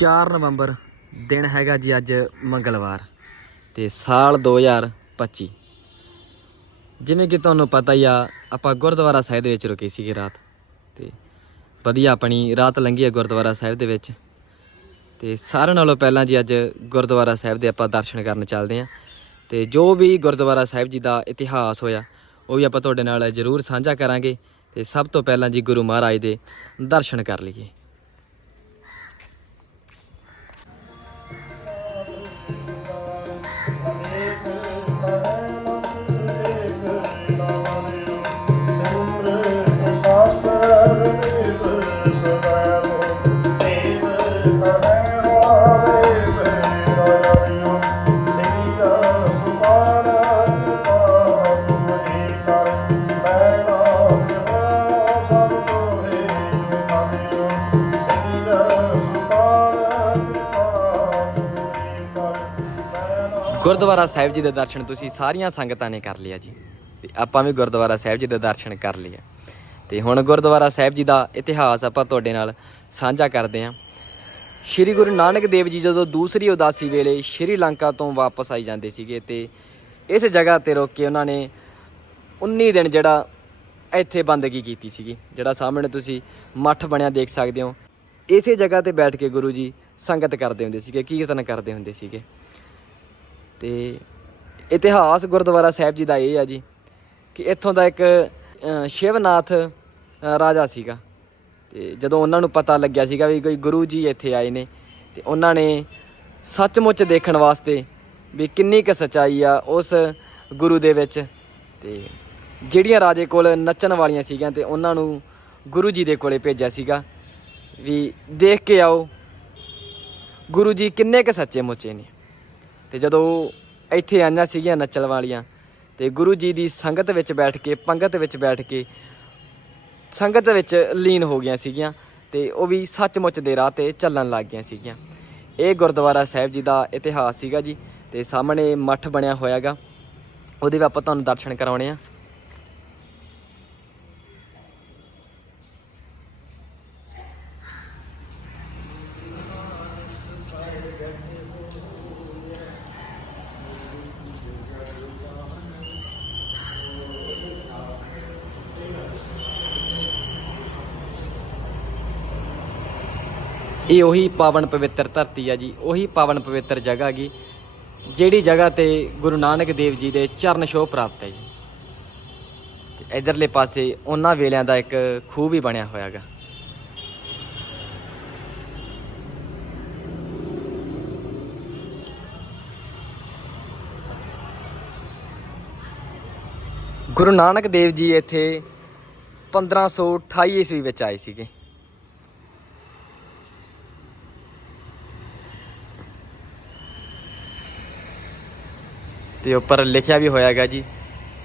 4 ਨਵੰਬਰ ਦਿਨ ਹੈਗਾ ਜੀ ਅੱਜ ਮੰਗਲਵਾਰ ਤੇ ਸਾਲ 2025 ਜਿਵੇਂ ਕਿ ਤੁਹਾਨੂੰ ਪਤਾ ਹੀ ਆ, ਆਪਾਂ ਗੁਰਦੁਆਰਾ ਸਾਹਿਬ ਦੇ ਵਿੱਚ ਰੁਕੇ ਸੀਗੇ ਰਾਤ ਤੇ ਵਧੀਆ ਆਪਣੀ ਰਾਤ ਲੰਘੀ ਆ ਗੁਰਦੁਆਰਾ ਸਾਹਿਬ ਦੇ ਵਿੱਚ ਤੇ ਸਾਰਿਆਂ ਨਾਲੋਂ ਪਹਿਲਾਂ ਜੀ ਅੱਜ ਗੁਰਦੁਆਰਾ ਸਾਹਿਬ ਦੇ ਆਪਾਂ ਦਰਸ਼ਨ ਕਰਨ ਚੱਲਦੇ ਆਂ ਤੇ ਜੋ ਵੀ ਗੁਰਦੁਆਰਾ ਸਾਹਿਬ ਜੀ ਦਾ ਇਤਿਹਾਸ ਹੋਇਆ, ਉਹ ਵੀ ਆਪਾਂ ਤੁਹਾਡੇ ਨਾਲ ਜ਼ਰੂਰ ਸਾਂਝਾ ਕਰਾਂਗੇ ਤੇ ਸਭ ਤੋਂ ਪਹਿਲਾਂ ਜੀ ਗੁਰੂ ਮਹਾਰਾਜ ਦੇ ਦਰਸ਼ਨ ਕਰ ਲਈਏ। ਗੁਰਦੁਆਰਾ ਸਾਹਿਬ ਜੀ ਦੇ ਦਰਸ਼ਨ ਤੁਸੀਂ ਸਾਰੀਆਂ ਸੰਗਤਾਂ ਨੇ ਕਰ ਲਿਆ ਜੀ। ਤੇ ਆਪਾਂ ਵੀ ਗੁਰਦੁਆਰਾ ਸਾਹਿਬ ਜੀ ਦੇ ਦਰਸ਼ਨ ਕਰ ਲਏ ਤੇ ਹੁਣ ਗੁਰਦੁਆਰਾ ਸਾਹਿਬ ਜੀ ਦਾ ਇਤਿਹਾਸ ਆਪਾਂ ਤੁਹਾਡੇ ਨਾਲ ਸਾਂਝਾ ਕਰਦੇ ਹਾਂ। ਸ਼੍ਰੀ ਗੁਰੂ ਨਾਨਕ ਦੇਵ ਜੀ ਜਦੋਂ ਦੂਸਰੀ ਉਦਾਸੀ ਵੇਲੇ ਸ਼੍ਰੀਲੰਕਾ ਤੋਂ ਵਾਪਸ ਆਈ ਜਾਂਦੇ ਸੀਗੇ ਤੇ ਇਸ ਜਗ੍ਹਾ ਤੇ ਰੁਕ ਕੇ ਉਹਨਾਂ ਨੇ 19 ਦਿਨ ਜਿਹੜਾ ਇੱਥੇ ਬੰਦਗੀ ਕੀਤੀ ਸੀਗੀ, ਜਿਹੜਾ ਸਾਹਮਣੇ ਤੁਸੀਂ ਮੱਠ ਬਣਿਆ ਦੇਖ ਸਕਦੇ ਹੋ। ਇਸੇ ਜਗ੍ਹਾ ਤੇ ਬੈਠ ਕੇ ਗੁਰੂ ਜੀ ਸੰਗਤ ਕਰਦੇ ਹੁੰਦੇ ਸੀਗੇ, ਕੀਰਤਨ ਕਰਦੇ ਹੁੰਦੇ ਸੀਗੇ। ਤੇ ਇਤਿਹਾਸ ਗੁਰਦੁਆਰਾ ਸਾਹਿਬ ਜੀ ਦਾ ਇਹ ਆ ਜੀ ਕਿ ਇੱਥੋਂ ਦਾ ਇੱਕ ਸ਼ਿਵਨਾਥ ਰਾਜਾ ਸੀਗਾ। ਤੇ ਜਦੋਂ ਉਹਨਾਂ ਨੂੰ ਪਤਾ ਲੱਗਿਆ ਸੀਗਾ ਵੀ ਕੋਈ ਗੁਰੂ ਜੀ ਇੱਥੇ ਆਏ ਨੇ, ਤੇ ਉਹਨਾਂ ਨੇ ਸੱਚਮੁੱਚ ਦੇਖਣ ਵਾਸਤੇ ਵੀ ਕਿੰਨੀ ਕੁ ਸਚਾਈ ਆ ਉਸ ਗੁਰੂ ਦੇ ਵਿੱਚ। ਤੇ ਜਿਹੜੀਆਂ ਰਾਜੇ ਕੋਲ ਨੱਚਣ ਵਾਲੀਆਂ ਸੀਗੀਆਂ ਤੇ ਉਹਨਾਂ ਨੂੰ ਗੁਰੂ ਜੀ ਦੇ ਕੋਲੇ ਭੇਜਿਆ ਸੀਗਾ ਵੀ ਦੇਖ ਕੇ ਆਓ, ਗੁਰੂ ਜੀ ਕਿੰਨੇ ਕੁ ਸੱਚੇ ਮੁੱਚੇ ਨੇ। ਤੇ ਜਦੋਂ ਇੱਥੇ ਆਈਆਂ ਸੀਗੀਆਂ ਨੱਚਣ ਵਾਲੀਆਂ, ਤੇ ਗੁਰੂ ਜੀ ਦੀ ਸੰਗਤ ਵਿੱਚ ਬੈਠ ਕੇ, ਪੰਗਤ ਵਿੱਚ ਬੈਠ ਕੇ ਸੰਗਤ ਵਿੱਚ ਲੀਨ ਹੋ ਗਈਆਂ ਸੀਗੀਆਂ ਤੇ ਉਹ ਵੀ ਸੱਚਮੁੱਚ ਦੇ ਰਾਹ ਤੇ ਚੱਲਣ ਲੱਗ ਗਈਆਂ ਸੀਗੀਆਂ। ਇਹ ਗੁਰਦੁਆਰਾ ਸਾਹਿਬ ਜੀ ਦਾ ਇਤਿਹਾਸ ਸੀਗਾ ਜੀ ਤੇ ਸਾਹਮਣੇ ਮੱਠ ਬਣਿਆ ਹੋਇਆਗਾ। ਉਹਦੇ ਵੀ ਆਪਾਂ ਤੁਹਾਨੂੰ ਦਰਸ਼ਨ ਕਰਾਉਣੇ ਆ। ਇਹ ਉਹੀ ਪਾਵਨ ਪਵਿੱਤਰ ਧਰਤੀ ਆ ਜੀ, ਉਹੀ ਪਾਵਨ ਪਵਿੱਤਰ ਜਗ੍ਹਾ ਗੀ, ਜਿਹੜੀ ਜਗ੍ਹਾ ਤੇ ਗੁਰੂ ਨਾਨਕ ਦੇਵ ਜੀ ਦੇ ਚਰਨ ਛੋਹ ਪ੍ਰਾਪਤ ਹੈ ਜੀ। ਤੇ ਇਧਰਲੇ ਪਾਸੇ ਉਹਨਾਂ ਵੇਲਿਆਂ ਦਾ ਇੱਕ ਖੂਹ ਵੀ ਬਣਿਆ ਹੋਇਆਗਾ ਗੁਰੂ ਨਾਨਕ ਦੇਵ ਜੀ ਇੱਥੇ 1528 ਈਸਵੀ ਵਿੱਚ ਆਏ ਸੀਗੇ। ਤੇ ਉੱਪਰ ਲਿਖਿਆ ਵੀ ਹੋਇਆਗਾ ਜੀ,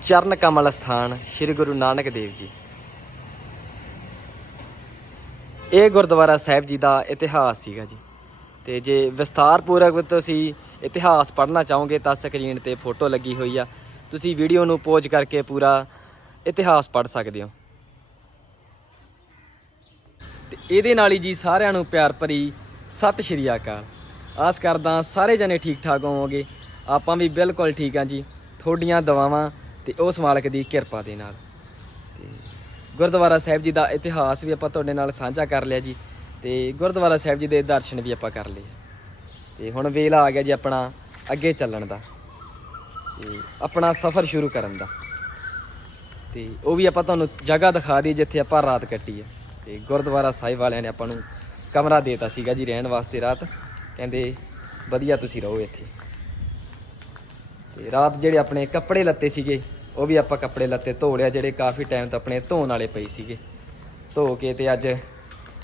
ਚਰਨ ਕਮਲ ਸਥਾਨ, ਸ੍ਰੀ ਗੁਰੂ ਨਾਨਕ ਦੇਵ ਜੀ। ਇਹ ਗੁਰਦੁਆਰਾ ਸਾਹਿਬ ਜੀ ਦਾ ਇਤਿਹਾਸ ਸੀਗਾ ਜੀ। ਤੇ ਜੇ ਵਿਸਥਾਰ ਪੂਰਵਕ ਤੁਸੀਂ ਇਤਿਹਾਸ ਪੜ੍ਹਨਾ ਚਾਹੋਗੇ ਤਾਂ ਸਕਰੀਨ ਤੇ ਫੋਟੋ ਲੱਗੀ ਹੋਈ ਆ। ਤੁਸੀਂ ਵੀਡੀਓ ਨੂੰ ਪੋਜ਼ ਕਰਕੇ ਪੂਰਾ ਇਤਿਹਾਸ ਪੜ੍ਹ ਸਕਦੇ ਹੋ। ਤੇ ਇਹਦੇ ਨਾਲ ਹੀ ਜੀ ਸਾਰਿਆਂ ਨੂੰ ਪਿਆਰ ਭਰੀ ਸਤਿ ਸ਼੍ਰੀ ਅਕਾਲ। ਆਸ ਕਰਦਾ ਸਾਰੇ ਜਣੇ ਠੀਕ ਠਾਕ ਹੋਵੋਗੇ। ਆਪਾਂ ਵੀ ਬਿਲਕੁਲ ਠੀਕ ਹਾਂ ਜੀ। ਤੁਹਾਡੀਆਂ ਦਵਾਵਾਂ ਤੇ ਉਸ ਮਾਲਕ ਦੀ ਕਿਰਪਾ ਦੇ ਨਾਲ। ਤੇ ਗੁਰਦੁਆਰਾ ਸਾਹਿਬ ਜੀ ਦਾ ਇਤਿਹਾਸ ਵੀ ਆਪਾਂ ਤੁਹਾਡੇ ਨਾਲ ਸਾਂਝਾ ਕਰ ਲਿਆ ਜੀ। ਤੇ ਗੁਰਦੁਆਰਾ ਸਾਹਿਬ ਜੀ ਦੇ ਦਰਸ਼ਨ ਵੀ ਆਪਾਂ ਕਰ ਲਏ। ਤੇ ਹੁਣ ਵੇਲਾ ਆ ਗਿਆ ਜੀ ਆਪਣਾ ਅੱਗੇ ਚੱਲਣ ਦਾ। ਤੇ ਆਪਣਾ ਸਫ਼ਰ ਸ਼ੁਰੂ ਕਰਨ ਦਾ। ਤੇ ਉਹ ਵੀ ਆਪਾਂ ਤੁਹਾਨੂੰ ਜਗ੍ਹਾ ਦਿਖਾ ਦਈਏ ਜਿੱਥੇ ਆਪਾਂ ਰਾਤ ਕੱਟੀ ਹੈ ਤੇ ਗੁਰਦੁਆਰਾ ਸਾਹਿਬ ਵਾਲਿਆਂ ਨੇ ਆਪਾਂ ਨੂੰ ਕਮਰਾ ਦੇਤਾ ਸੀਗਾ ਜੀ ਰਹਿਣ ਵਾਸਤੇ ਰਾਤ। ਕਹਿੰਦੇ, ਵਧੀਆ ਤੁਸੀਂ ਰਹੋ ਇੱਥੇ। ਤੇ ਰਾਤ ਜਿਹੜੇ ਆਪਣੇ ਕੱਪੜੇ ਲੱਤੇ ਸੀਗੇ, ਉਹ ਵੀ ਆਪਾਂ ਕੱਪੜੇ ਲੱਤੇ ਧੋ ਲਿਆ, ਜਿਹੜੇ ਕਾਫੀ ਟਾਈਮ ਤੋਂ ਆਪਣੇ ਧੋਣ ਵਾਲੇ ਪਏ ਸੀਗੇ। ਧੋ ਕੇ ਤੇ ਅੱਜ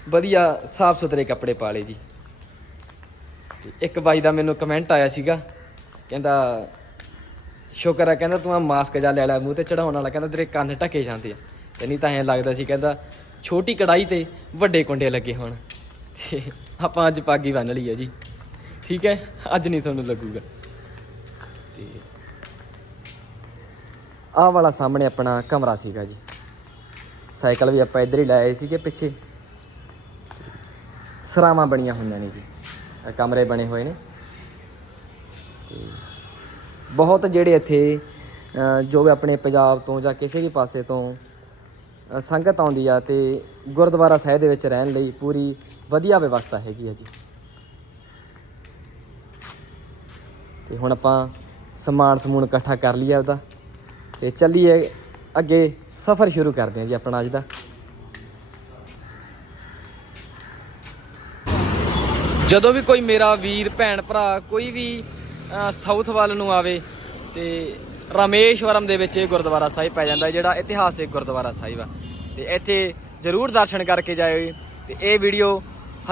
ਵਧੀਆ ਸਾਫ਼ ਸੁਥਰੇ ਕੱਪੜੇ ਪਾ ਲਏ ਜੀ। ਤੇ ਇੱਕ ਬਾਈ ਦਾ ਮੈਨੂੰ ਕਮੈਂਟ ਆਇਆ ਸੀਗਾ, ਕਹਿੰਦਾ, ਸ਼ੁਕਰ ਆ, ਕਹਿੰਦਾ ਤੂੰ ਆ ਮਾਸਕ ਜਾ ਲੈ ਲੈ, ਮੂੰਹ ਤੇ ਚੜਾਉਣ ਵਾਲਾ, ਕਹਿੰਦਾ ਤੇਰੇ ਕੰਨ ਢਕੇ ਜਾਂਦੇ ਆ। ਤੇ ਨਹੀਂ ਤਾਂ ਐਂ ਲੱਗਦਾ ਸੀ, ਕਹਿੰਦਾ, ਛੋਟੀ ਕੜਾਈ ਤੇ ਵੱਡੇ ਕੁੰਡੇ ਲੱਗੇ ਹੋਣ। ਤੇ ਆਪਾਂ ਅੱਜ ਪਾਗੀ ਬੰਨ ਲਈ ਹੈ ਜੀ। ਠੀਕ ਹੈ, ਅੱਜ ਨਹੀਂ ਤੁਹਾਨੂੰ ਲੱਗੂਗਾ। ਆਹ ਵਾਲਾ ਸਾਹਮਣੇ ਆਪਣਾ ਕਮਰਾ ਸੀਗਾ ਜੀ। ਸਾਈਕਲ ਵੀ ਆਪਾਂ ਇੱਧਰ ਹੀ ਲਾਏ ਸੀਗੇ ਪਿੱਛੇ। ਸਰਾਵਾਂ ਬਣੀਆਂ ਹੋਈਆਂ ਨੇ ਜੀ। ਕਮਰੇ ਬਣੇ ਹੋਏ ਨੇ। ਤੇ ਬਹੁਤ ਜਿਹੜੇ ਇੱਥੇ ਜੋ ਵੀ ਆਪਣੇ ਪੰਜਾਬ ਤੋਂ ਜਾਂ ਕਿਸੇ ਵੀ ਪਾਸੇ ਤੋਂ ਸੰਗਤ ਆਉਂਦੀ ਆ ਤੇ ਗੁਰਦੁਆਰਾ ਸਾਹਿਬ ਦੇ ਵਿੱਚ ਰਹਿਣ ਲਈ ਪੂਰੀ ਵਧੀਆ ਵਿਵਸਥਾ ਹੈਗੀ ਆ ਜੀ। ਤੇ ਹੁਣ ਆਪਾਂ ਸਮਾਨ ਸਮੂਨ ਇਕੱਠਾ ਕਰ ਲਈਏ ਉਹਦਾ ਤੇ ਚੱਲੀਏ ਅੱਗੇ ਸਫ਼ਰ ਸ਼ੁਰੂ ਕਰਦੇ ਹਾਂ ਜੀ ਆਪਣਾ ਅੱਜ ਦਾ। ਜਦੋਂ ਵੀ ਕੋਈ ਮੇਰਾ ਵੀਰ, ਭੈਣ, ਭਰਾ ਕੋਈ ਵੀ ਸਾਊਥ ਵੱਲ ਨੂੰ ਆਵੇ ਤੇ ਰਾਮੇਸ਼ਵਰਮ ਦੇ ਵਿੱਚ ਇਹ ਗੁਰਦੁਆਰਾ ਸਾਹਿਬ ਪੈ ਜਾਂਦਾ ਜਿਹੜਾ ਇਤਿਹਾਸਿਕ ਗੁਰਦੁਆਰਾ ਸਾਹਿਬ ਆ। ਤੇ ਇੱਥੇ ਜ਼ਰੂਰ ਦਰਸ਼ਨ ਕਰਕੇ ਜਾਇਓ ਤੇ ਇਹ ਵੀਡੀਓ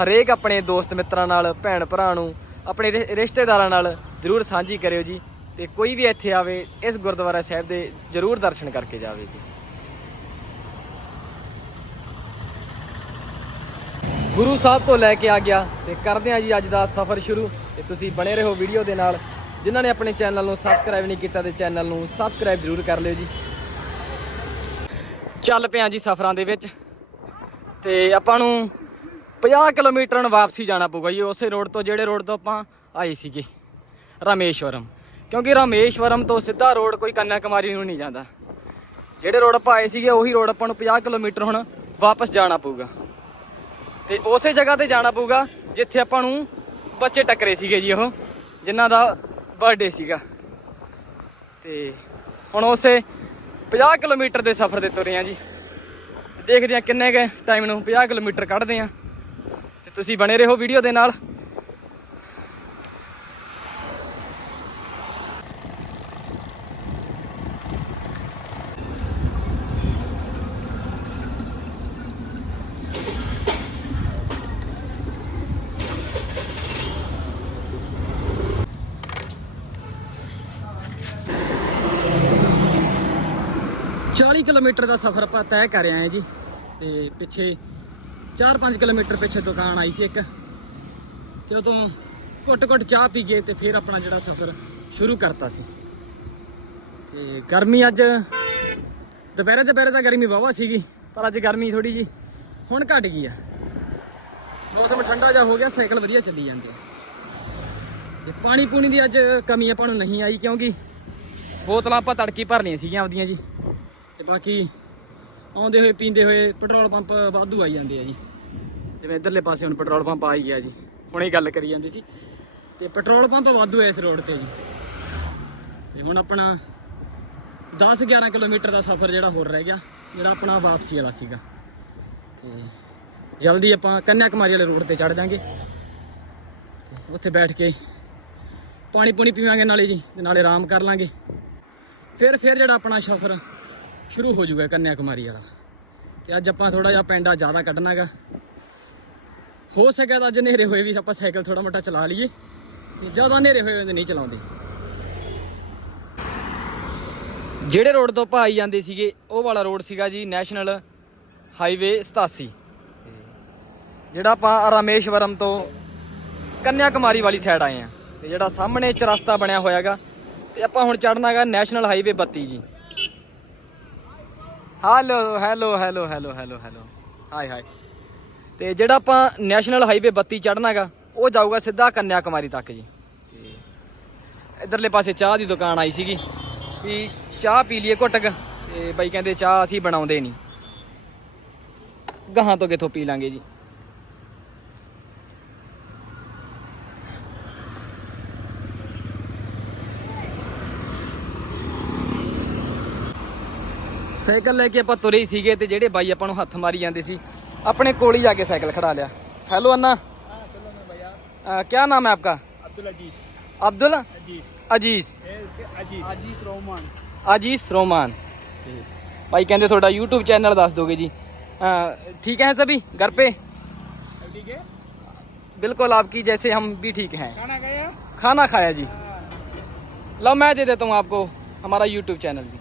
ਹਰੇਕ ਆਪਣੇ ਦੋਸਤ ਮਿੱਤਰਾਂ ਨਾਲ, ਭੈਣ ਭਰਾ ਨੂੰ, ਆਪਣੇ ਰਿ- ਰਿਸ਼ਤੇਦਾਰਾਂ ਨਾਲ ਜ਼ਰੂਰ ਸਾਂਝੀ ਕਰਿਓ ਜੀ। ਤੇ ਕੋਈ ਵੀ ਇੱਥੇ ਆਵੇ, ਇਸ ਗੁਰਦੁਆਰਾ ਸਾਹਿਬ ਦੇ ਜ਼ਰੂਰ ਦਰਸ਼ਨ ਕਰਕੇ ਜਾਵੇ ਜੀ। ਗੁਰੂ ਸਾਹਿਬ ਤੋਂ ਲੈ ਕੇ ਆ ਗਿਆ ਤੇ ਕਰਦੇ ਆ ਜੀ ਅੱਜ ਦਾ ਸਫ਼ਰ ਸ਼ੁਰੂ। ਤੇ ਤੁਸੀਂ ਬਣੇ ਰਹੋ ਵੀਡੀਓ ਦੇ ਨਾਲ। ਜਿਨ੍ਹਾਂ ਨੇ ਆਪਣੇ ਚੈਨਲ ਨੂੰ ਸਬਸਕ੍ਰਾਈਬ ਨਹੀਂ ਕੀਤਾ ਤੇ ਚੈਨਲ ਨੂੰ ਸਬਸਕ੍ਰਾਈਬ ਜ਼ਰੂਰ ਕਰ ਲਿਓ ਜੀ। ਚੱਲ ਪਿਆ ਜੀ ਸਫ਼ਰਾਂ ਦੇ ਵਿੱਚ। ਤੇ ਆਪਾਂ ਨੂੰ 50 ਕਿਲੋਮੀਟਰ ਨੂੰ ਵਾਪਸੀ ਜਾਣਾ ਪਊਗਾ ਜੀ। ਉਸੇ ਰੋਡ ਤੋਂ, ਜਿਹੜੇ ਰੋਡ ਤੋਂ ਆਪਾਂ ਆਏ ਸੀਗੇ। ਰਾਮੇਸ਼ਵਰਮ। ਕਿਉਂਕਿ ਰਾਮੇਸ਼ਵਰਮ ਤੋਂ ਸਿੱਧਾ ਰੋਡ ਕੋਈ ਕੰਨਿਆ ਕੁਮਾਰੀ ਨੂੰ ਨਹੀਂ ਜਾਂਦਾ। ਜਿਹੜੇ ਰੋਡ ਆਪਾਂ ਆਏ ਸੀਗੇ, ਉਹੀ ਰੋਡ ਆਪਾਂ ਨੂੰ 50 ਕਿਲੋਮੀਟਰ ਹੁਣ ਵਾਪਸ ਜਾਣਾ ਪਊਗਾ। ਤੇ ਉਸੇ ਜਗ੍ਹਾ ਤੇ ਜਾਣਾ ਪਊਗਾ, ਜਿੱਥੇ ਆਪਾਂ ਨੂੰ ਬੱਚੇ ਟੱਕਰੇ ਸੀਗੇ ਜੀ ਉਹ, ਜਿਨ੍ਹਾਂ ਦਾ ਬਰਥਡੇ ਸੀਗਾ। ਤੇ ਹੁਣ ਉਸੇ 50 ਕਿਲੋਮੀਟਰ ਦੇ ਸਫ਼ਰ ਦੇ ਤੁਰੇ ਆ ਜੀ। ਦੇਖਦੇ ਆ ਕਿੰਨੇ ਕੁ ਟਾਈਮ ਨੂੰ 50 ਕਿਲੋਮੀਟਰ ਕੱਢਦੇ ਆ। ਤੇ ਤੁਸੀਂ ਬਣੇ ਰਹੋ ਵੀਡੀਓ ਦੇ ਨਾਲ। ਚਾਲੀ ਕਿਲੋਮੀਟਰ ਦਾ ਸਫ਼ਰ ਆਪਾਂ ਤੈਅ ਕਰ ਆਏ ਜੀ। ਤੇ ਪਿੱਛੇ 4-5 ਕਿਲੋਮੀਟਰ ਪਿੱਛੇ ਦੁਕਾਨ ਆਈ ਸੀ ਇੱਕ। ਤੇ ਉਦੋਂ ਘੁੱਟ-ਘੁੱਟ ਚਾਹ ਪੀ ਕੇ ਤੇ ਫਿਰ ਆਪਣਾ ਜਿਹੜਾ ਸਫ਼ਰ ਸ਼ੁਰੂ ਕਰਤਾ ਸੀ। ਤੇ ਗਰਮੀ ਅੱਜ, ਦੁਪਹਿਰੇ ਦੁਪਹਿਰੇ ਤਾਂ ਗਰਮੀ ਵਾਵਾ ਸੀਗੀ, ਪਰ ਅੱਜ ਗਰਮੀ ਥੋੜੀ ਜੀ, ਹੁਣ ਘਟ ਗਈ ਆ। ਮੌਸਮ ਠੰਡਾ ਜਿਹਾ ਹੋ ਗਿਆ, ਸਾਈਕਲ ਵਧੀਆ ਚੱਲੀ ਜਾਂਦੇ ਆ। ਤੇ ਪਾਣੀ ਪੂਣੀ ਦੀ ਅੱਜ ਕਮੀ ਆਪਾਂ ਨੂੰ ਨਹੀਂ ਆਈ ਕਿਉਂਕਿ ਬੋਤਲਾਂ ਆਪਾਂ ਤੜਕੀ ਭਰ ਲਈਆਂ ਸੀਗੀਆਂ ਆਪਦੀਆਂ ਜੀ। ਬਾਕੀ ਆਉਂਦੇ ਹੋਏ, ਪੀਂਦੇ ਹੋਏ ਪੈਟਰੋਲ ਪੰਪ ਵਾਧੂ ਆਈ ਜਾਂਦੇ ਆ ਜੀ। ਜਿਵੇਂ ਇਧਰਲੇ ਪਾਸੇ ਹੁਣ ਪੈਟਰੋਲ ਪੰਪ ਆ ਹੀ ਗਿਆ ਜੀ। ਹੁਣੇ ਗੱਲ ਕਰੀ ਜਾਂਦੇ ਸੀ। ਤੇ ਪੈਟਰੋਲ ਪੰਪ ਵਾਧੂ ਹੈ ਇਸ ਰੋਡ ਤੇ ਜੀ। ਤੇ ਹੁਣ ਆਪਣਾ 10 11 ਕਿਲੋਮੀਟਰ ਦਾ ਸਫ਼ਰ ਜਿਹੜਾ ਹੋਰ ਰਹਿ ਗਿਆ, ਜਿਹੜਾ ਆਪਣਾ ਵਾਪਸੀ ਵਾਲਾ ਸੀਗਾ। ਤੇ ਜਲਦੀ ਆਪਾਂ ਕੰਨਿਆ ਕੁਮਾਰੀ ਵਾਲੇ ਰੋਡ ਤੇ ਚੜ ਜਾਾਂਗੇ। ਤੇ ਉੱਥੇ ਬੈਠ ਕੇ ਪਾਣੀ ਪੂਣੀ ਪੀਵਾਂਗੇ ਨਾਲੇ ਜੀ, ਤੇ ਨਾਲੇ ਆਰਾਮ ਕਰ ਲਾਂਗੇ। ਫਿਰ ਫਿਰ ਜਿਹੜਾ ਆਪਣਾ ਸਫ਼ਰ ਸ਼ੁਰੂ ਹੋ ਜਾਊਗਾ ਕੰਨਿਆ ਕੁਮਾਰੀ ਵਾਲਾ। ਤੇ ਅੱਜ ਆਪਾਂ ਥੋੜਾ ਜਿਹਾ ਪੈਂਡਾ ਜ਼ਿਆਦਾ ਕੱਢਣਾਗਾ ਹੋ ਸਕਿਆ ਤਾਂ ਅੱਜ ਹਨੇਰੇ ਹੋਏ ਵੀ ਆਪਾਂ ਸਾਈਕਲ ਥੋੜਾ ਮੋਟਾ ਚਲਾ ਲਈਏ। ਤੇ ਜ਼ਿਆਦਾ ਹਨੇਰੇ ਹੋਏ ਤਾਂ ਨਹੀਂ ਚਲਾਉਂਦੇ। ਜਿਹੜੇ ਰੋਡ ਤੋਂ ਆਪਾਂ ਆਈ ਜਾਂਦੇ ਸੀਗੇ, ਉਹ ਵਾਲਾ ਰੋਡ ਸੀਗਾ ਜੀ ਨੈਸ਼ਨਲ ਹਾਈਵੇ 87 ਜਿਹੜਾ ਆਪਾਂ ਰਾਮੇਸ਼ਵਰਮ ਤੋਂ ਕੰਨਿਆ ਕੁਮਾਰੀ ਵਾਲੀ ਸਾਈਡ ਆਏ ਆ। ਤੇ ਜਿਹੜਾ ਸਾਹਮਣੇ ਚਰਸਤਾ ਬਣਿਆ ਹੋਇਆਗਾ, ਤੇ ਆਪਾਂ ਹੁਣ ਚੜਨਾਗਾ ਨੈਸ਼ਨਲ ਹਾਈਵੇ 32 ਜੀ। Hello hello hello hello hello hello hi hi ਤੇ ਜਿਹੜਾ ਆਪਾਂ ਨੈਸ਼ਨਲ ਹਾਈਵੇ 32 ਚੜਨਾਗਾ ਉਹ ਜਾਊਗਾ ਸਿੱਧਾ ਕੰਨਿਆ ਕੁਮਾਰੀ ਤੱਕ ਜੀ। ਤੇ ਇਧਰਲੇ ਪਾਸੇ ਚਾਹ ਦੀ ਦੁਕਾਨ ਆਈ ਸੀਗੀ, ਵੀ ਚਾਹ ਪੀ ਲਈਏ ਘੁੱਟਕ ਤੇ ਬਾਈ ਕਹਿੰਦੇ ਚਾਹ ਅਸੀਂ ਬਣਾਉਂਦੇ ਨਹੀਂ। ਗਾਹਾਂ ਤੋਂ ਕਿੱਥੋਂ ਪੀ ਲਾਂਗੇ ਜੀ? ਸਾਈਕਲ ਲੈ ਕੇ ਆਪਾਂ ਤੁਰੇ ਹੀ ਸੀਗੇ ਤੇ ਜਿਹੜੇ ਬਾਈ ਆਪਾਂ ਨੂੰ ਹੱਥ ਮਾਰੀ ਜਾਂਦੇ ਸੀ ਆਪਣੇ ਕੋਲ ਹੀ ਜਾ ਕੇ ਸਾਈਕਲ ਖੜਾ ਲਿਆ ਹੈਲੋ अन्ना हाँ चलो ना भैया अ, क्या नाम है आपका अब्दुल अजीज अब्दुल अजीज अजीज अजीज अजीज रोमान ਅਜੀਸ ਰੋਮਾਨ ਤੇ ਭਾਈ ਕਹਿੰਦੇ ਤੁਹਾਡਾ YouTube ਚੈਨਲ ਦੱਸ ਦੋਗੇ ਜੀ ਅ, ठीक है सभी घर पे सब ठीक है बिल्कुल आपकी जैसे हम भी ठीक हैं खाना खाया खाना खाया जी लो मैं दे देता हूँ आपको हमारा YouTube चैनल भी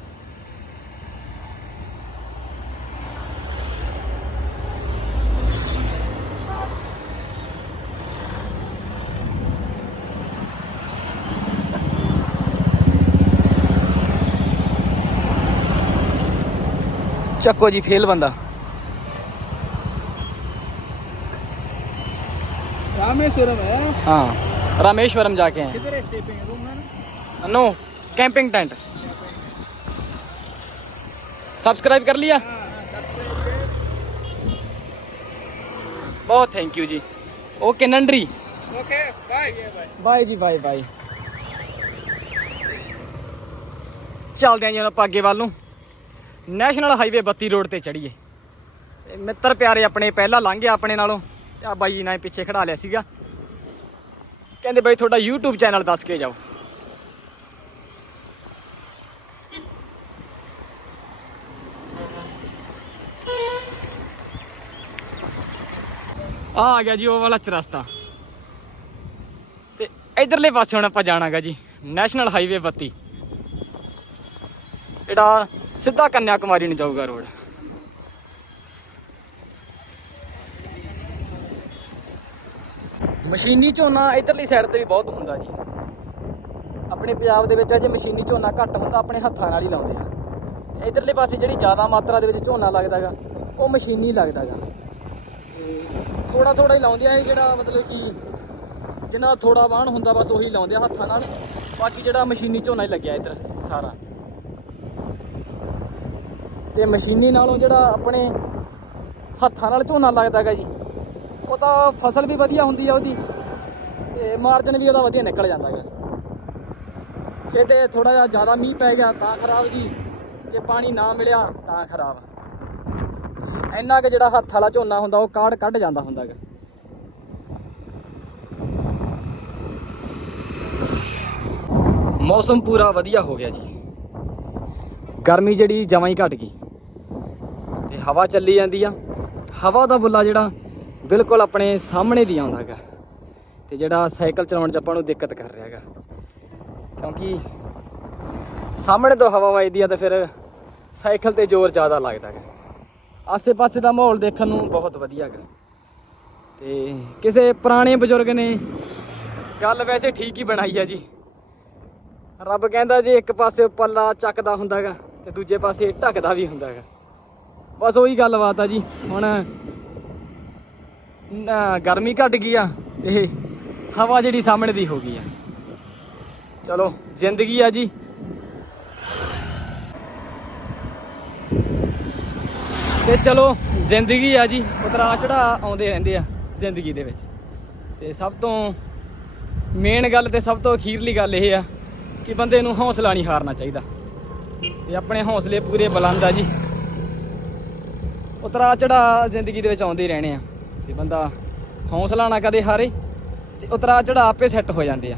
ਚੱਕੋ ਜੀ ਫੇਲ ਬੰਦਾ राम रामेश्वरम है हाँ रामेश्वरम जाके हैं किधर है स्टेपिंग रूम है ना नो कैंपिंग टेंट सब्सक्राइब कर लिया बहुत थैंक यू जी ओके नंडरी ओके बाय बाय ਬਾਏ ਜੀ ਬਾਏ ਬਾਏ ਚੱਲਦੇ ਆਂ ਜੀ ਹੁਣ ਆਪਾਂ ਅੱਗੇ ਵੱਲ ਨੂੰ ਨੈਸ਼ਨਲ ਹਾਈਵੇ 32 ਰੋਡ ਤੇ ਚੜੀਏ ਮਿੱਤਰ ਪਿਆਰੇ ਆਪਣੇ ਪਹਿਲਾਂ ਲੰਘ ਗਿਆ ਆਪਣੇ ਨਾਲੋਂ। ਤੇ ਆ ਬਾਈ ਨੇ ਪਿੱਛੇ ਖੜਾ ਲਿਆ ਸੀਗਾ। ਕਹਿੰਦੇ ਬਾਈ ਤੁਹਾਡਾ YouTube ਚੈਨਲ ਦੱਸ ਕੇ ਜਾਓ। ਆ ਆ ਗਿਆ ਜੀ ਉਹ ਵਾਲਾ ਚਰਸਤਾ। ਤੇ ਇਧਰਲੇ ਪਾਸੇ ਹੁਣ ਆਪਾਂ ਜਾਣਾਗਾ ਜੀ। ਨੈਸ਼ਨਲ ਹਾਈਵੇ 32 ਜਿਹੜਾ ਸਿੱਧਾ ਕੰਨਿਆ ਕੁਮਾਰੀ ਨੂੰ ਜਾਊਗਾ ਰੋਡ। ਮਸ਼ੀਨੀ ਝੋਨਾ ਇਧਰਲੀ ਸਾਈਡ ਤੇ ਵੀ ਬਹੁਤ ਹੁੰਦਾ ਜੀ। ਆਪਣੇ ਪੰਜਾਬ ਦੇ ਵਿੱਚ ਅਜੇ ਮਸ਼ੀਨੀ ਝੋਨਾ ਘੱਟ ਹੁੰਦਾ, ਆਪਣੇ ਹੱਥਾਂ ਨਾਲ ਹੀ ਲਾਉਂਦੇ ਆ। ਤੇ ਇਧਰਲੇ ਪਾਸੇ ਜਿਹੜੀ ਜ਼ਿਆਦਾ ਮਾਤਰਾ ਦੇ ਵਿੱਚ ਝੋਨਾ ਲੱਗਦਾਗਾ ਉਹ ਮਸ਼ੀਨੀ ਲੱਗਦਾਗਾ ਤੇ ਥੋੜਾ ਥੋੜਾ ਹੀ ਲਾਉਂਦੇ ਆ ਇਹ ਜਿਹੜਾ ਮਤਲਬ ਕਿ ਜਿਨ੍ਹਾਂ ਦਾ ਥੋੜਾ ਵਾਹਣ ਹੁੰਦਾ, ਬਸ ਉਹੀ ਲਾਉਂਦੇ ਆ ਹੱਥਾਂ ਨਾਲ। ਬਾਕੀ ਜਿਹੜਾ ਮਸ਼ੀਨੀ ਝੋਨਾ ਹੀ ਲੱਗਿਆ ਇੱਧਰ ਸਾਰਾ। ਤੇ ਮਸ਼ੀਨੀ ਨਾਲੋਂ ਜਿਹੜਾ ਆਪਣੇ ਹੱਥਾਂ ਨਾਲ ਝੋਨਾ ਲੱਗਦਾ ਲੱਗਦਾਗਾ ਜੀ, ਉਹ ਤਾਂ ਫਸਲ ਵੀ ਵਧੀਆ ਹੁੰਦੀ ਆ ਉਹਦੀ ਤੇ ਮਾਰਜਨ ਵੀ ਉਹਦਾ ਵਧੀਆ ਨਿਕਲ ਜਾਂਦਾ ਜਾਂਦਾਗਾ ਇਹ ਤੇ ਥੋੜਾ ਜਿਹਾ ਜ਼ਿਆਦਾ ਮੀਂਹ ਪੈ ਗਿਆ ਤਾਂ ਖਰਾਬ ਜੀ, ਜੇ ਪਾਣੀ ਨਾ ਮਿਲਿਆ ਤਾਂ ਖਰਾਬ। ਇੰਨਾ ਕਿ ਜਿਹੜਾ ਹੱਥ ਵਾਲਾ ਝੋਨਾ ਹੁੰਦਾ, ਉਹ ਕਾੜ ਕੱਢ ਜਾਂਦਾ ਹੁੰਦਾ ਹੁੰਦਾਗਾ ਮੌਸਮ ਪੂਰਾ ਵਧੀਆ ਹੋ ਗਿਆ ਜੀ। ਗਰਮੀ ਜਿਹੜੀ ਜਮਾਂ ਹੀ ਘਟ ਗਈ। ਹਵਾ ਚੱਲੀ ਜਾਂਦੀ ਆ। ਹਵਾ ਦਾ ਬੁੱਲਾ ਜਿਹੜਾ ਬਿਲਕੁਲ ਆਪਣੇ ਸਾਹਮਣੇ ਦੀ ਆਉਂਦਾ ਹੈਗਾ। ਤੇ ਜਿਹੜਾ ਸਾਈਕਲ ਚਲਾਉਣ 'ਚ ਆਪਾਂ ਨੂੰ ਦਿੱਕਤ ਕਰ ਰਿਹਾ ਹੈਗਾ। ਕਿਉਂਕਿ ਸਾਹਮਣੇ ਤੋਂ ਹਵਾ ਵੱਜਦੀ ਆ ਤੇ ਫਿਰ ਸਾਈਕਲ ਤੇ ਜ਼ੋਰ ਜ਼ਿਆਦਾ ਲੱਗਦਾ ਹੈਗਾ। ਆਸੇ-ਪਾਸੇ ਦਾ ਮਾਹੌਲ ਦੇਖਣ ਨੂੰ ਬਹੁਤ ਵਧੀਆ ਹੈਗਾ। ਤੇ ਕਿਸੇ ਪੁਰਾਣੇ ਬਜ਼ੁਰਗ ਨੇ ਗੱਲ ਵੈਸੇ ਠੀਕ ਹੀ ਬਣਾਈ ਆ ਜੀ। ਰੱਬ ਕਹਿੰਦਾ ਜੇ ਇੱਕ ਪਾਸੇ ਪੱਲਾ ਚੱਕਦਾ ਹੁੰਦਾਗਾ ਤੇ ਦੂਜੇ ਪਾਸੇ ਢੱਕਦਾ ਵੀ ਹੁੰਦਾਗਾ ਬਸ ਉਹੀ ਗੱਲਬਾਤ ਆ ਜੀ। ਹੁਣ ਗਰਮੀ ਘਟ ਗਈ ਆ ਤੇ ਹਵਾ ਜਿਹੜੀ ਸਾਹਮਣੇ ਦੀ ਹੋ ਗਈ ਆ। ਚਲੋ, ਜ਼ਿੰਦਗੀ ਆ ਜੀ। ਤੇ ਚਲੋ, ਜ਼ਿੰਦਗੀ ਆ ਜੀ। ਉਤਰਾ ਚੜਾ ਆਉਂਦੇ ਰਹਿੰਦੇ ਆ ਜ਼ਿੰਦਗੀ ਦੇ ਵਿੱਚ। ਤੇ ਸਭ ਤੋਂ ਮੇਨ ਗੱਲ ਤੇ ਸਭ ਤੋਂ ਅਖੀਰਲੀ ਗੱਲ ਇਹ ਆ ਕਿ ਬੰਦੇ ਨੂੰ ਹੌਸਲਾ ਨਹੀਂ ਹਾਰਨਾ ਚਾਹੀਦਾ। ਤੇ ਆਪਣੇ ਹੌਸਲੇ ਪੂਰੇ ਬੁਲੰਦ ਆ ਜੀ। ਉਤਰਾ ਚੜਾ ਜ਼ਿੰਦਗੀ ਦੇ ਵਿੱਚ ਆਉਂਦੇ ਹੀ ਰਹਿਣੇ ਆ। ਤੇ ਬੰਦਾ ਹੌਸਲਾ ਨਾ ਕਦੇ ਹਾਰੇ ਤੇ ਉਤਰਾ ਚੜਾ ਆਪੇ ਸੈੱਟ ਹੋ ਜਾਂਦੇ ਆ।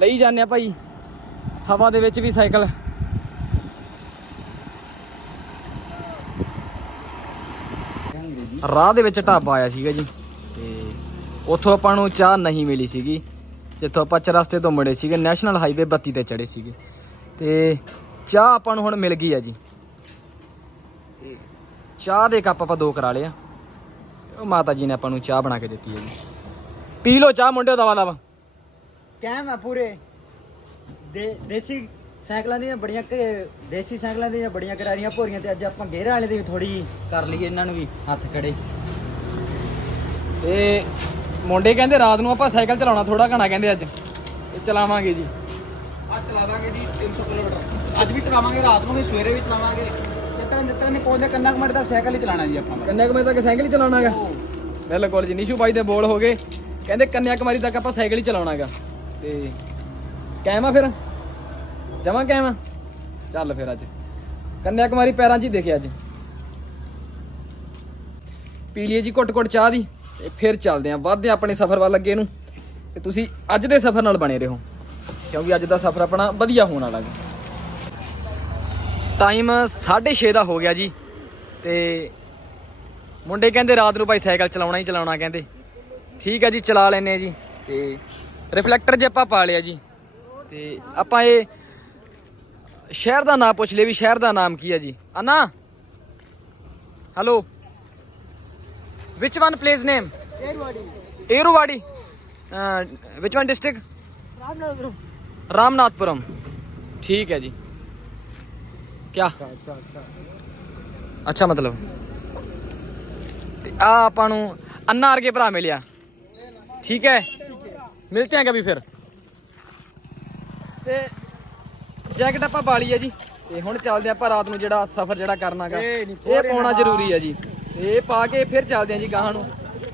ਲਈ ਜਾਂਦੇ ਆ ਭਾਈ। ਹਵਾ ਦੇ ਵਿੱਚ ਵੀ ਸਾਈਕਲ। ਰਾਹ ਦੇ ਵਿੱਚ ਢਾਬਾ ਆਇਆ ਸੀਗਾ ਜੀ। ਤੇ ਉੱਥੋਂ ਆਪਾਂ ਨੂੰ ਚਾਹ ਨਹੀਂ ਮਿਲੀ ਸੀਗੀ। ਜਿੱਥੋਂ ਆਪਾਂ ਚਰਸਤੇ ਤੋਂ ਮੁੜੇ ਸੀਗੇ ਨੈਸ਼ਨਲ ਹਾਈਵੇ 32 ਤੇ ਚੜੇ ਸੀਗੇ। ਤੇ ਚਾਹ ਆਪਾਂ ਨੂੰ ਹੁਣ ਮਿਲ ਗਈ ਆ ਜੀ। ਚਾਹ ਦੇ ਕੱਪ ਆਪਾਂ ਦੋ ਕਰਾ ਲਏ ਆ। ਉਹ ਮਾਤਾ ਜੀ ਨੇ ਆਪਾਂ ਨੂੰ ਚਾਹ ਬਣਾ ਕੇ ਦਿੱਤੀ ਹੈ ਜੀ। ਪੀ ਲਓ ਚਾਹ ਮੁੰਡਿਓ ਦਵਾ ਦਵਾ। ਕੈਮ ਆ ਪੂਰੇ। ਦੇ ਦੇਸੀ ਸਾਈਕਲਾਂ ਦੀਆਂ ਬੜੀਆਂ ਦੇਸੀ ਸਾਈਕਲਾਂ ਦੀਆਂ ਬੜੀਆਂ ਕਰਾਰੀਆਂ ਭੋਰੀਆਂ ਤੇ ਅੱਜ ਆਪਾਂ ਗੇਅਰ ਵਾਲੇ ਦੀ ਥੋੜੀ ਕਰ ਲਈਏ ਇਹਨਾਂ ਨੂੰ ਵੀ ਹੱਥ ਖੜੇ। ਤੇ ਮੁੰਡੇ ਕਹਿੰਦੇ ਰਾਤ ਨੂੰ ਆਪਾਂ ਸਾਈਕਲ ਚਲਾਉਣਾ ਥੋੜਾ ਘਣਾ ਕਹਿੰਦੇ ਅੱਜ। ਇਹ ਚਲਾਵਾਂਗੇ ਜੀ। ਅੱਜ ਚਲਾ ਦਾਂਗੇ ਜੀ 300 ਕਿਲੋਮੀਟਰ। ਅੱਜ ਵੀ ਚਲਾਵਾਂਗੇ ਰਾਤ ਨੂੰ ਵੀ ਸਵੇਰੇ ਵੀ ਚਲਾਵਾਂਗੇ। ਤੱਕ ਜਦ ਤੱਕ ਨਹੀਂ ਪਹੁੰਚਦੇ ਕੰਨਾ ਕੁ ਮਿੰਟ ਦਾ ਸਾਈਕਲ ਹੀ ਚਲਾਣਾ ਜੀ ਆਪਾਂ ਕੰਨਿਆ ਕੁਮਾਰੀ ਤੱਕ ਸਾਈਕਲ ਹੀ ਚਲਾਉਣਾਗਾ ਬਿਲਕੁਲ ਜੀ ਨਿਸ਼ੂ ਬਾਈ ਦੇ ਬੋਲ ਹੋ ਗਏ। ਕਹਿੰਦੇ ਕੰਨਿਆ ਕੁਮਾਰੀ ਤੱਕ ਆਪਾਂ ਸਾਈਕਲ ਹੀ ਚਲਾਉਣਾਗਾ ਤੇ ਕਾਇਮ ਆ ਫਿਰ? ਜਮਾ ਕਾਇਮ ਆ? ਚੱਲ ਫਿਰ ਅੱਜ। ਕੰਨਿਆ ਕੁਮਾਰੀ ਪੈਰਾਂ 'ਚ ਹੀ ਦੇਖਿਆ ਅੱਜ। ਪੀ ਲਈਏ ਜੀ ਘੁੱਟ ਘੁੱਟ ਚਾਹ ਦੀ ਤੇ ਫਿਰ ਚੱਲਦੇ ਆਂ। ਵੱਧਦੇ ਆਂ ਆਪਣੇ ਸਫ਼ਰ ਵੱਲ ਅੱਗੇ ਨੂੰ। ਤੇ ਤੁਸੀਂ ਅੱਜ ਦੇ ਸਫ਼ਰ ਨਾਲ ਬਣੇ ਰਹੋ। ਕਿਉਂਕਿ ਅੱਜ ਦਾ ਸਫ਼ਰ ਆਪਣਾ ਵਧੀਆ ਹੋਣ ਵਾਲਾ ਹੈ ਟਾਈਮ 6:30 ਦਾ ਹੋ ਗਿਆ ਜੀ। ਤੇ ਮੁੰਡੇ ਕਹਿੰਦੇ ਰਾਤ ਨੂੰ ਭਾਈ ਸਾਈਕਲ ਚਲਾਉਣਾ ਹੀ ਚਲਾਉਣਾ ਕਹਿੰਦੇ। ਠੀਕ ਹੈ ਜੀ ਚਲਾ ਲੈਨੇ ਆ ਜੀ। ਤੇ ਰਿਫਲੈਕਟਰ ਜੇ ਆਪਾਂ ਪਾ ਲਿਆ ਜੀ। ਤੇ ਆਪਾਂ ਇਹ ਸ਼ਹਿਰ ਦਾ ਨਾਮ ਪੁੱਛ ਲਿਆ ਵੀ ਸ਼ਹਿਰ ਦਾ ਨਾਮ ਕੀ ਹੈ ਜੀ। ਅਨਾ? Hello which one place name Eruvadi. Which one district Ramanathapuram. ਠੀਕ ਹੈ ਜੀ। ਕਿਆ? ਅੱਛਾ ਮਤਲਬ। ਤੇ ਆ ਆਪਾਂ ਨੂੰ ਅੰਨਾ ਵਰਗੇ ਭਰਾ ਮਿਲਿਆ। ਠੀਕ ਹੈ? ਮਿਲਤੇ ਆਂ ਕभी ਫਿਰ। ਤੇ ਜੈਕਟ ਆਪਾਂ ਬਾਲੀ ਹੈ ਜੀ। ਤੇ ਹੁਣ ਚੱਲਦੇ ਆਪਾਂ ਰਾਤ ਨੂੰ ਜਿਹੜਾ ਸਫ਼ਰ ਜਿਹੜਾ ਕਰਨਾਗਾ ਇਹ ਪਾਉਣਾ ਜ਼ਰੂਰੀ ਹੈ ਜੀ। ਇਹ ਪਾ ਕੇ ਫਿਰ ਚੱਲਦੇ ਆਂ ਜੀ ਗਾਹਾਂ ਨੂੰ।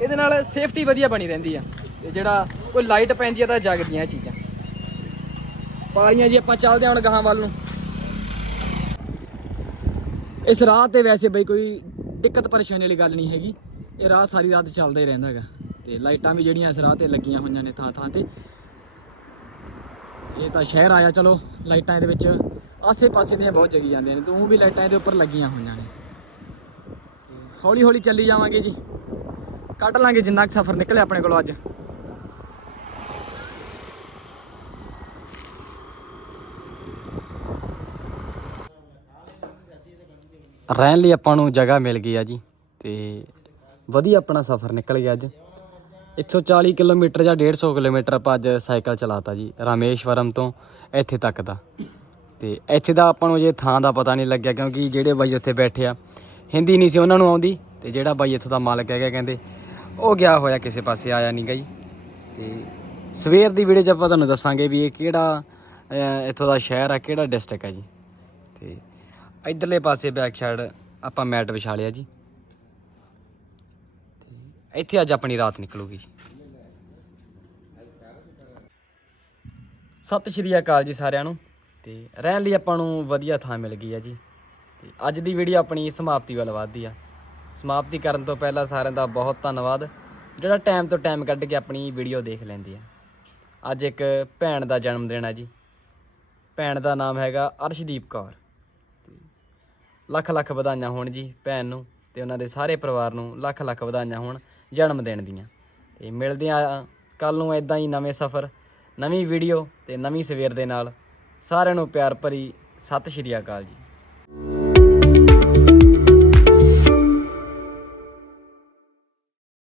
ਇਹਦੇ ਨਾਲ ਸੇਫਟੀ ਵਧੀਆ ਬਣੀ ਰਹਿੰਦੀ ਆ। ਤੇ ਜਿਹੜਾ ਕੋਈ ਲਾਈਟ ਪੈਂਦੀ ਆ ਤਾਂ ਜਗਦੀਆਂ ਇਹ ਚੀਜ਼ਾਂ। ਪਾਲੀਆਂ ਜੀ ਆਪਾਂ ਚੱਲਦੇ ਆਂ ਹੁਣ ਗਾਹਾਂ ਵੱਲ ਨੂੰ। ਇਸ ਰਾਹ ਤੇ ਵੈਸੇ ਬਈ ਕੋਈ ਦਿੱਕਤ ਪਰੇਸ਼ਾਨੀ ਵਾਲੀ ਗੱਲ ਨਹੀਂ ਹੈਗੀ। ਇਹ ਰਾਹ ਸਾਰੀ ਰਾਤ ਚੱਲਦਾ ਹੀ ਰਹਿੰਦਾ ਹੈਗਾ। ਤੇ ਲਾਈਟਾਂ ਵੀ ਜਿਹੜੀਆਂ ਇਸ ਰਾਹ ਤੇ ਲੱਗੀਆਂ ਹੋਈਆਂ ਨੇ ਥਾਂ ਥਾਂ ਤੇ। ਇਹ ਤਾਂ ਸ਼ਹਿਰ ਆਇਆ, ਚਲੋ, ਲਾਈਟਾਂ ਇਹਦੇ ਵਿੱਚ ਆਸੇ-ਪਾਸੇ ਦੀਆਂ ਬਹੁਤ ਜਗੀ ਜਾਂਦੀਆਂ ਨੇ। ਤੇ ਉਹ ਵੀ ਲਾਈਟਾਂ ਇਹਦੇ ਉੱਪਰ ਲੱਗੀਆਂ ਹੋਈਆਂ ਨੇ। ਹੌਲੀ ਹੌਲੀ ਚੱਲੀ ਜਾਵਾਂਗੇ ਜੀ। ਕੱਢ ਲਾਂਗੇ ਜਿੰਨਾ ਕੁ ਸਫ਼ਰ ਨਿਕਲਿਆ ਆਪਣੇ ਕੋਲੋਂ ਅੱਜ। ਰਹਿਣ ਲਈ ਆਪਾਂ ਨੂੰ ਜਗ੍ਹਾ ਮਿਲ ਗਈ ਆ ਜੀ। ਤੇ ਵਧੀਆ ਆਪਣਾ ਸਫ਼ਰ ਨਿਕਲ ਗਿਆ ਅੱਜ। 140 ਕਿਲੋਮੀਟਰ ਜਾਂ 150 ਕਿਲੋਮੀਟਰ ਆਪਾਂ ਅੱਜ ਸਾਈਕਲ ਚਲਾਤਾ ਜੀ, ਰਾਮੇਸ਼ਵਰਮ ਤੋਂ ਇੱਥੇ ਤੱਕ ਦਾ। ਤੇ ਇੱਥੇ ਦਾ ਆਪਾਂ ਨੂੰ ਜੇ ਥਾਂ ਦਾ ਪਤਾ ਨਹੀਂ ਲੱਗਿਆ, ਕਿਉਂਕਿ ਜਿਹੜੇ ਬਾਈ ਉੱਥੇ ਬੈਠੇ ਆ, ਹਿੰਦੀ ਨਹੀਂ ਸੀ ਉਹਨਾਂ ਨੂੰ ਆਉਂਦੀ। ਤੇ ਜਿਹੜਾ ਬਾਈ ਇੱਥੋਂ ਦਾ ਮਾਲਕ ਹੈਗਾ ਕਹਿੰਦੇ, ਉਹ ਗਿਆ ਹੋਇਆ ਕਿਸੇ ਪਾਸੇ, ਆਇਆ ਨਹੀਂ ਗਈ। ਤੇ ਸਵੇਰ ਦੀ ਵੀਡੀਓ 'ਚ ਆਪਾਂ ਤੁਹਾਨੂੰ ਦੱਸਾਂਗੇ ਵੀ ਇਹ ਕਿਹੜਾ ਇੱਥੋਂ ਦਾ ਸ਼ਹਿਰ ਆ, ਕਿਹੜਾ ਡਿਸਟ੍ਰਿਕਟ ਆ ਜੀ। ਤੇ ਇਧਰਲੇ ਪਾਸੇ ਬੈਕ ਸਾਈਡ ਆਪਾਂ ਮੈਟ ਵਿਛਾ ਲਿਆ ਜੀ। ਤੇ ਇੱਥੇ ਅੱਜ ਆਪਣੀ ਰਾਤ ਨਿਕਲੂਗੀ ਸਤਿ ਸ਼੍ਰੀ ਅਕਾਲ ਜੀ ਸਾਰਿਆਂ ਨੂੰ। ਤੇ ਰਹਿਣ ਲਈ ਆਪਾਂ ਨੂੰ ਵਧੀਆ ਥਾਂ ਮਿਲ ਗਈ ਆ ਜੀ। ਤੇ ਅੱਜ ਦੀ ਵੀਡੀਓ ਆਪਣੀ ਸਮਾਪਤੀ ਵੱਲ ਵੱਧਦੀ ਆ। ਸਮਾਪਤੀ ਕਰਨ ਤੋਂ ਪਹਿਲਾਂ ਸਾਰਿਆਂ ਦਾ ਬਹੁਤ ਧੰਨਵਾਦ। ਜਿਹੜਾ ਟਾਈਮ ਤੋਂ ਟਾਈਮ ਕੱਢ ਕੇ ਆਪਣੀ ਵੀਡੀਓ ਦੇਖ ਲੈਂਦੀ ਆ। ਅੱਜ ਇੱਕ ਭੈਣ ਦਾ ਜਨਮ ਦਿਨ ਆ ਜੀ। ਭੈਣ ਦਾ ਨਾਮ ਹੈਗਾ ਅਰਸ਼ਦੀਪ ਕੌਰ। ਲੱਖ ਲੱਖ ਵਧਾਈਆਂ ਹੋਣ ਜੀ ਭੈਣ ਨੂੰ ਤੇ ਉਹਨਾਂ ਦੇ ਸਾਰੇ ਪਰਿਵਾਰ ਨੂੰ ਲੱਖ ਲੱਖ ਵਧਾਈਆਂ ਹੋਣ ਜਨਮ ਦਿਨ ਦੀਆਂ। ਤੇ ਮਿਲਦੇ ਆ ਕੱਲ ਨੂੰ ਇਦਾਂ ਹੀ ਨਵੇਂ ਸਫ਼ਰ, ਨਵੀਂ ਵੀਡੀਓ ਤੇ ਨਵੀਂ ਸਵੇਰ ਦੇ ਨਾਲ। ਸਾਰਿਆਂ ਨੂੰ ਪਿਆਰ ਭਰੀ ਸਤਿ ਸ਼੍ਰੀ ਅਕਾਲ ਜੀ।